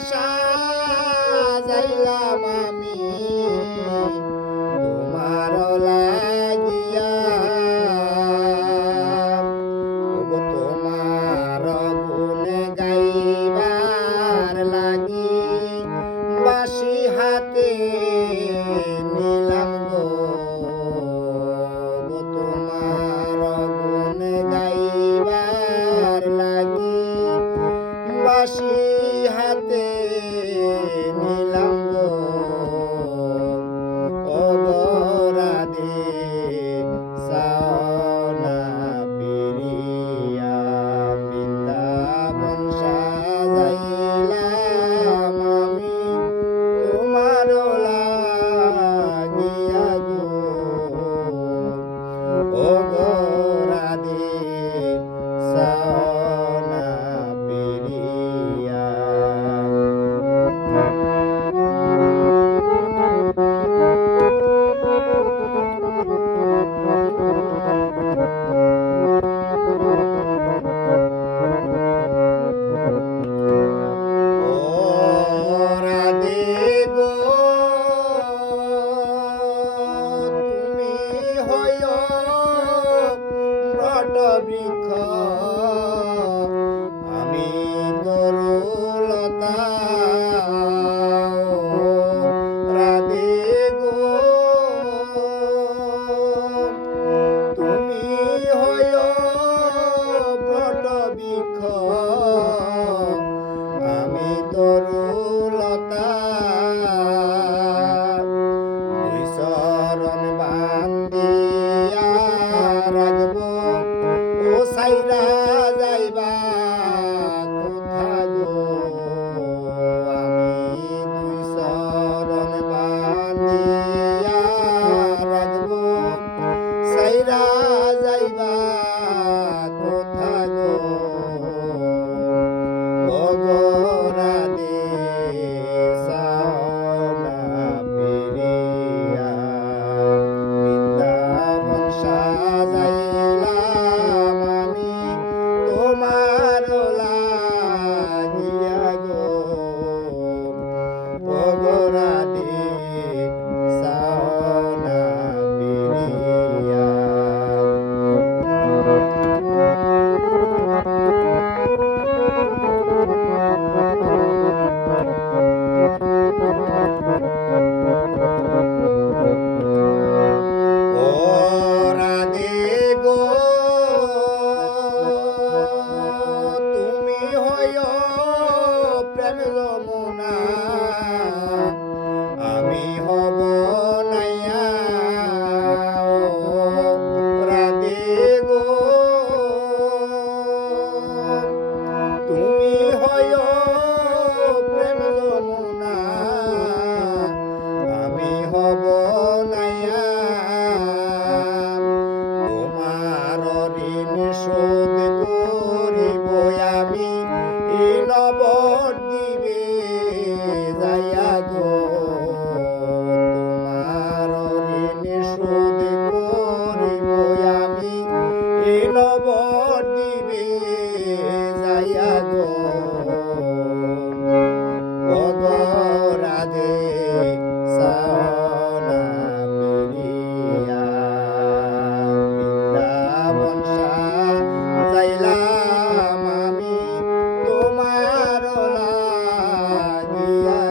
Shine. আমি করুণতা রাধে গো। তুমি হয় পটবিখ আমি তরুলতা। দুই শরণ বান্ধী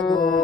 Lord.